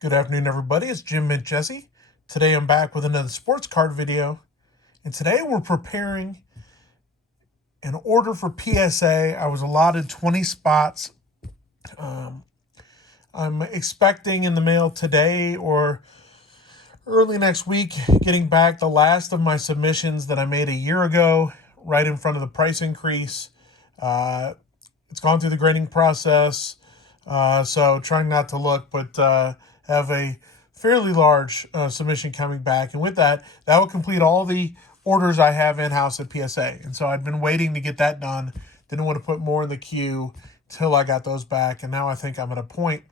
Good afternoon, everybody. It's Jim Mint Jesse. Today I'm back with another sports card video. And today we're preparing an order for PSA. I was allotted 20 spots. I'm expecting in the mail today or early next week, getting back the last of my submissions that I made a year ago, right in front of the price increase. It's gone through the grading process, so trying not to look, but have a fairly large submission coming back. And with that, that will complete all the orders I have in-house at PSA. And so I've been waiting to get that done. Didn't want to put more in the queue till I got those back. And now I think I'm at a point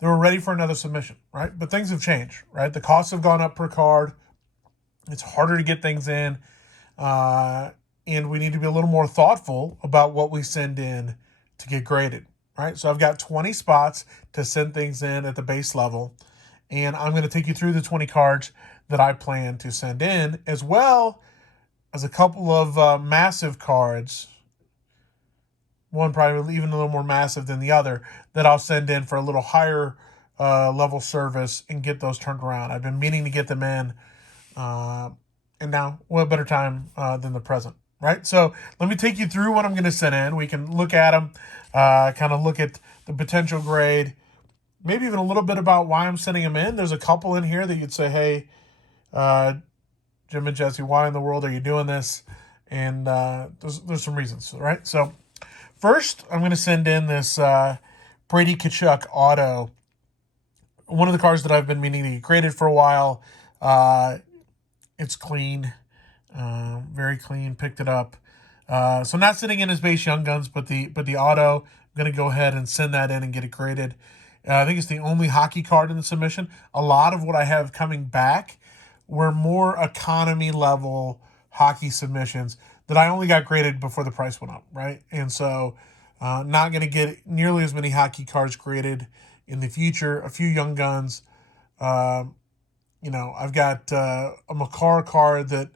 that we're ready for another submission, right? But things have changed, right? The costs have gone up per card. It's harder to get things in. And we need to be a little more thoughtful about what we send in to get graded, right? So I've got 20 spots to send things in at the base level, and I'm going to take you through the 20 cards that I plan to send in, as well as a couple of massive cards, one probably even a little more massive than the other, that I'll send in for a little higher level service and get those turned around. I've been meaning to get them in, and now what better time than the present, right? So let me take you through what I'm going to send in. We can look at them, kind of look at the potential grade, maybe even a little bit about why I'm sending them in. There's a couple in here that you'd say, hey, Jim and Jesse, why in the world are you doing this? And there's some reasons, right? So first, I'm going to send in this Brady Tkachuk auto, one of the cards that I've been meaning to get graded for a while. It's clean, very clean, picked it up. So not sitting in his base Young Guns, but the auto, I'm going to go ahead and send that in and get it graded. I think it's the only hockey card in the submission. A lot of what I have coming back were more economy level hockey submissions that I only got graded before the price went up, right? And so not going to get nearly as many hockey cards graded in the future. A few Young Guns. I've got a McCarr card that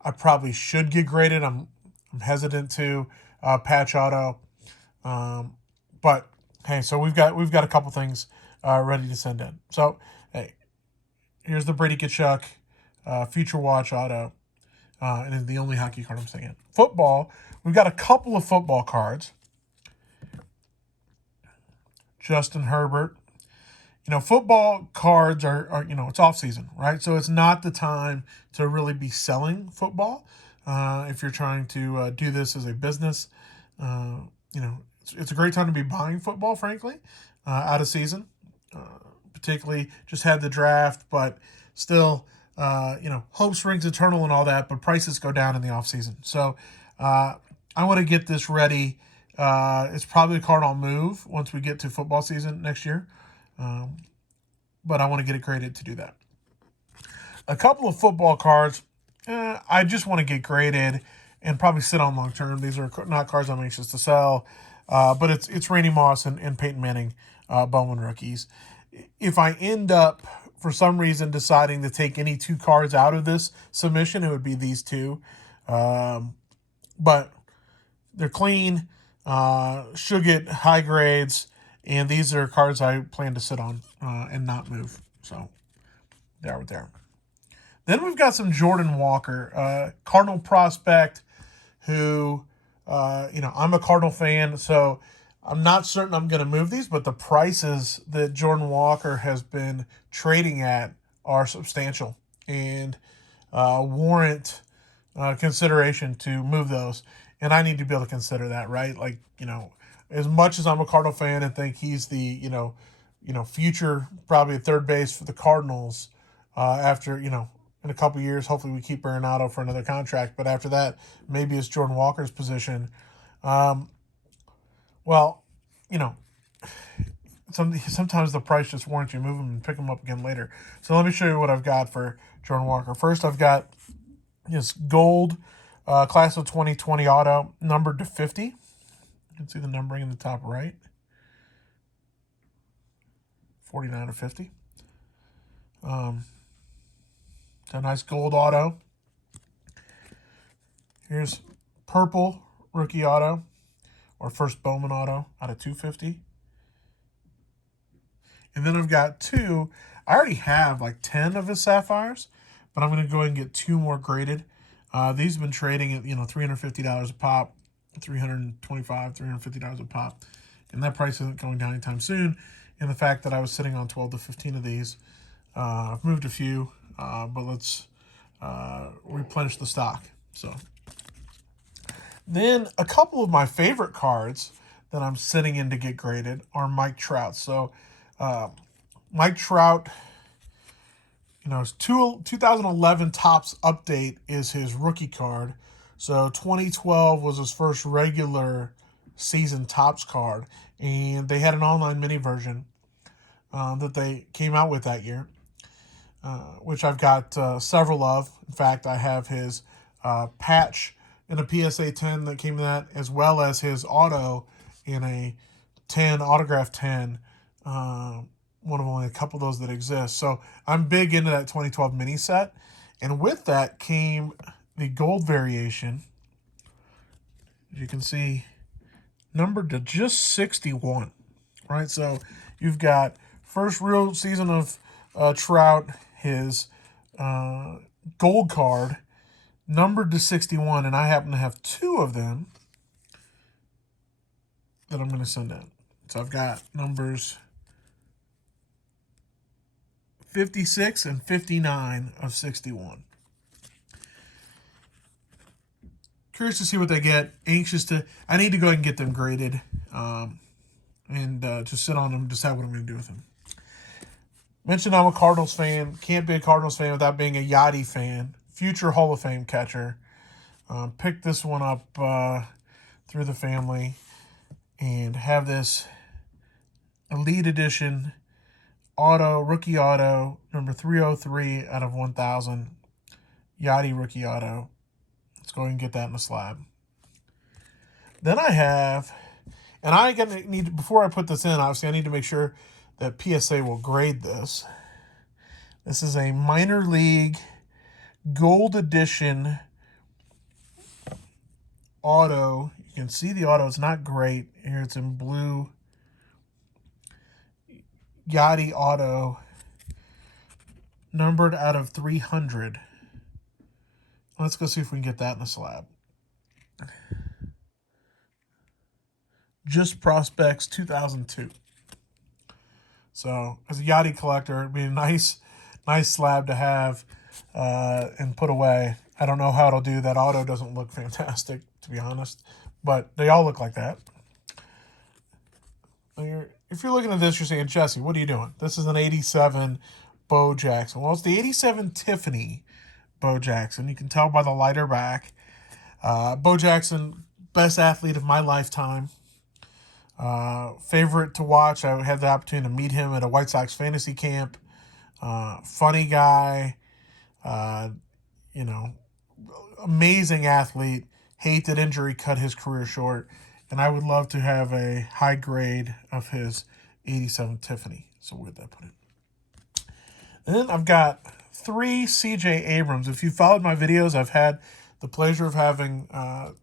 I probably should get graded. I'm hesitant to patch auto, but hey, so we've got a couple things ready to send in. So hey, here's the Brady Tkachuk Future Watch auto, and it's the only hockey card I'm sending in. Football, we've got a couple of football cards. Justin Herbert. Football cards are it's off season, right? So it's not the time to really be selling football. If you're trying to do this as a business, it's a great time to be buying football, frankly, out of season. Particularly just had the draft, but still, hope springs eternal and all that, but prices go down in the off season. So I want to get this ready. It's probably a card I'll move once we get to football season next year. But I want to get it graded to do that. A couple of football cards, I just want to get graded and probably sit on long term. These are not cards I'm anxious to sell, but it's Randy Moss and Peyton Manning Bowman rookies. If I end up, for some reason, deciding to take any two cards out of this submission, it would be these two. But they're clean, should get high grades, and these are cards I plan to sit on and not move. So there. Then we've got some Jordan Walker, Cardinal prospect, who, I'm a Cardinal fan, so I'm not certain I'm going to move these, but the prices that Jordan Walker has been trading at are substantial and warrant consideration to move those. And I need to be able to consider that, right? Like, as much as I'm a Cardinal fan and think he's the, future, probably at third base for the Cardinals, after, in a couple years, hopefully we keep Arenado for another contract. But after that, maybe it's Jordan Walker's position. Sometimes the price just warrants you move them and pick them up again later. So let me show you what I've got for Jordan Walker. First, I've got this gold class of 2020 auto, numbered to 50. You can see the numbering in the top right. 49 or 50. It's a nice gold auto. Here's purple rookie auto, or first Bowman auto out of 250. And then I've got two. I already have like 10 of his Sapphires, but I'm going to go ahead and get two more graded. These have been trading at, $350 a pop, $325, $350 a pop. And that price isn't going down anytime soon. And the fact that I was sitting on 12 to 15 of these, I've moved a few, but let's replenish the stock. So then a couple of my favorite cards that I'm sitting in to get graded are Mike Trout. So Mike Trout, his 2011 Topps update is his rookie card. So 2012 was his first regular season Topps card, and they had an online mini version that they came out with that year, which I've got several of. In fact, I have his patch in a PSA 10 that came in that, as well as his auto in a 10, autograph 10, one of only a couple of those that exist. So I'm big into that 2012 mini set. And with that came the gold variation. As you can see, numbered to just 61, right? So you've got first real season of Trout, his gold card, numbered to 61, and I happen to have two of them that I'm going to send in. So I've got numbers 56 and 59 of 61. Curious to see what they get. I need to go ahead and get them graded and just sit on them, decide what I'm going to do with them. Mentioned I'm a Cardinals fan. Can't be a Cardinals fan without being a Yachty fan. Future Hall of Fame catcher. Picked this one up through the family and have this Elite Edition rookie auto, number 303 out of 1,000. Yachty rookie auto. Let's go ahead and get that in the slab. Then I have, and before I put this in, obviously I need to make sure that PSA will grade this. This is a minor league gold edition auto. You can see the auto. It's not great. Here it's in blue. Yachty auto. Numbered out of 300. Let's go see if we can get that in the slab. Just Prospects 2002. So as a Yachty collector, it'd be a nice slab to have and put away. I don't know how it'll do. That auto doesn't look fantastic, to be honest, but they all look like that. If you're looking at this, you're saying, Jesse, what are you doing? This is an 87 Bo Jackson. Well, it's the 87 Tiffany Bo Jackson. You can tell by the lighter back. Bo Jackson, best athlete of my lifetime. Favorite to watch. I had the opportunity to meet him at a White Sox fantasy camp. Funny guy. Amazing athlete. Hate that injury cut his career short. And I would love to have a high grade of his 87 Tiffany. So where'd that put it? And then I've got 3 CJ Abrams. If you followed my videos, I've had the pleasure of having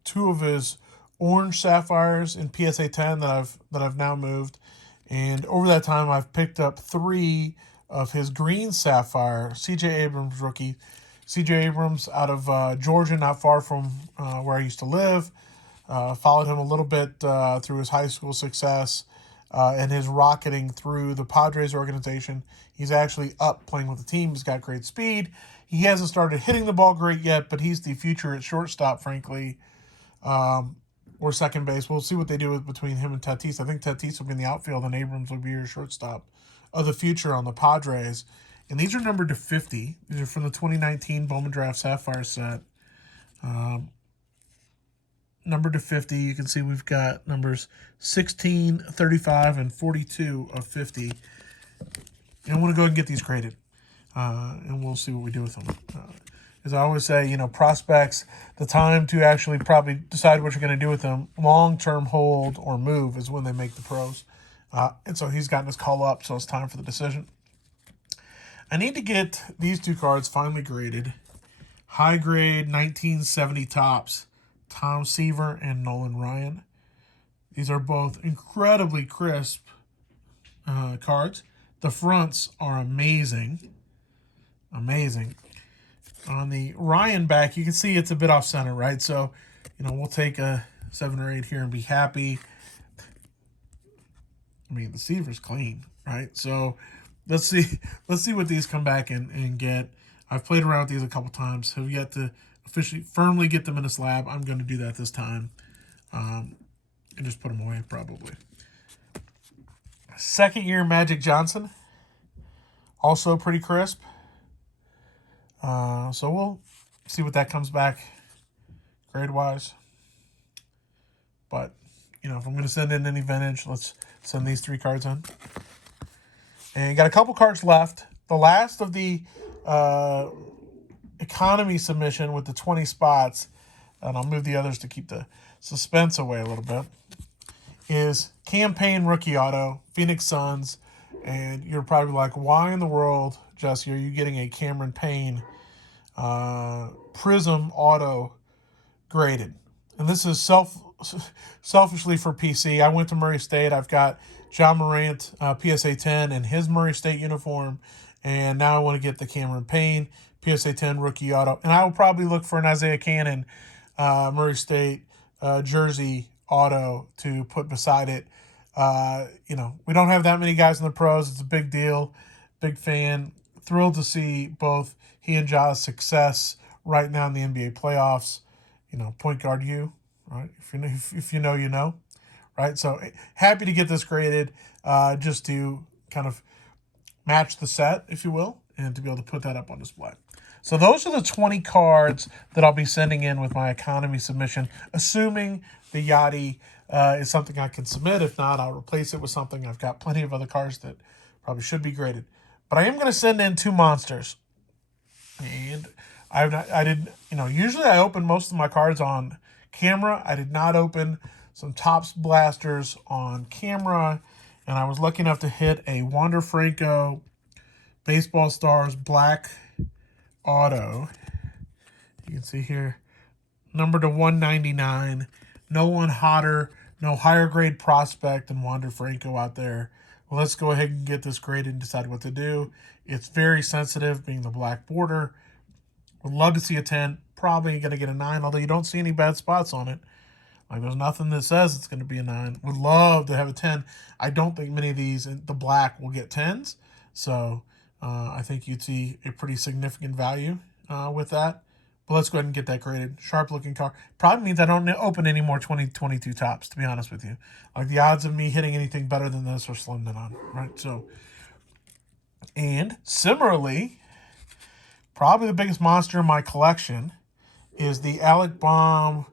2 of his orange Sapphires in PSA 10 that I've now moved. And over that time, I've picked up 3 of his green Sapphire, CJ Abrams rookie. CJ Abrams out of Georgia, not far from where I used to live. Followed him a little bit through his high school success and his rocketing through the Padres organization. He's actually up playing with the team. He's got great speed. He hasn't started hitting the ball great yet, but he's the future at shortstop, frankly, or second base. We'll see what they do between him and Tatis. I think Tatis will be in the outfield and Abrams will be your shortstop of the future on the Padres. And these are numbered to 50. These are from the 2019 Bowman Draft Sapphire set. Numbered to 50. You can see we've got numbers 16, 35, and 42 of 50. And I want to go ahead and get these graded. And we'll see what we do with them. As I always say, prospects, the time to actually probably decide what you're going to do with them, long-term hold or move, is when they make the pros. And so he's gotten his call up, so it's time for the decision. I need to get these 2 cards finally graded. High grade 1970 Topps, Tom Seaver and Nolan Ryan. These are both incredibly crisp cards. The fronts are amazing. Amazing. On the Ryan back, you can see it's a bit off center, right? So, you know, we'll take a 7 or 8 here and be happy. I mean, the Seaver's clean, right? So let's see what these come back and get. I've played around with these a couple times. Have yet to officially firmly get them in a slab. I'm going to do that this time. And just put them away probably. Second year Magic Johnson. Also pretty crisp. So we'll see what that comes back grade-wise. But, you know, if I'm going to send in any vintage, let's send these 3 cards in. And got a couple cards left. The last of the economy submission with the 20 spots, and I'll move the others to keep the suspense away a little bit, is Campaign Rookie Auto, Phoenix Suns. And you're probably like, why in the world, Jesse, are you getting a Cameron Payne Prism Auto graded? And this is selfishly for PC. I went to Murray State. I've got John Morant PSA 10 in his Murray State uniform. And now I want to get the Cameron Payne PSA 10 Rookie Auto. And I will probably look for an Isaiah Cannon Murray State jersey auto to put beside it. You know, we don't have that many guys in the pros. It's a big deal. Big fan. Thrilled to see both he and Ja's success right now in the NBA playoffs. You know, point guard you, right? If you know, you know, right? So happy to get this graded just to kind of match the set, if you will, and to be able to put that up on display. So those are the 20 cards that I'll be sending in with my economy submission, assuming the Yachty is something I can submit. If not, I'll replace it with something. I've got plenty of other cards that probably should be graded. But I am going to send in 2 monsters. And I did, you know, usually I open most of my cards on camera. I did not open some Topps blasters on camera. And I was lucky enough to hit a Wander Franco Baseball Stars Black Auto. You can see here, number to 199. No one hotter, no higher grade prospect than Wander Franco out there. Well, let's go ahead and get this graded and decide what to do. It's very sensitive, being the black border. Would love to see a 10. Probably going to get a 9, although you don't see any bad spots on it. Like, there's nothing that says it's going to be a 9. Would love to have a 10. I don't think many of these in the black will get 10s. So I think you'd see a pretty significant value with that. But let's go ahead and get that graded. Sharp-looking card. Probably means I don't open any more 2022 Topps, to be honest with you. Like, the odds of me hitting anything better than this are slim to none, right? So, and similarly, probably the biggest monster in my collection is the Alec Baum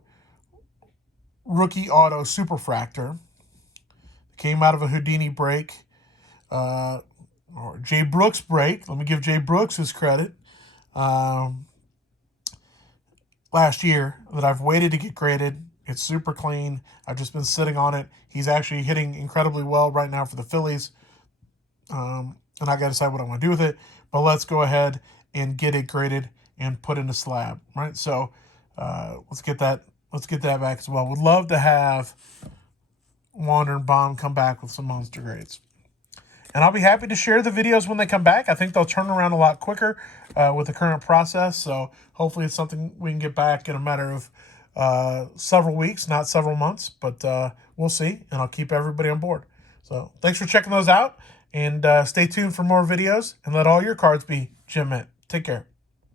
Rookie Auto Superfractor. Came out of a Houdini break, or Jay Brooks break. Let me give Jay Brooks his credit. Last year that I've waited to get graded. It's super clean. I've just been sitting on it. He's actually hitting incredibly well right now for the Phillies. And I got to decide what I want to do with it. But let's go ahead and get it graded and put in a slab, right? So let's get that back as well. Would love to have Wander and Baum come back with some monster grades. And I'll be happy to share the videos when they come back. I think they'll turn around a lot quicker with the current process. So hopefully it's something we can get back in a matter of several weeks, not several months. But we'll see, and I'll keep everybody on board. So thanks for checking those out, and stay tuned for more videos, and let all your cards be Gem Mint. Take care.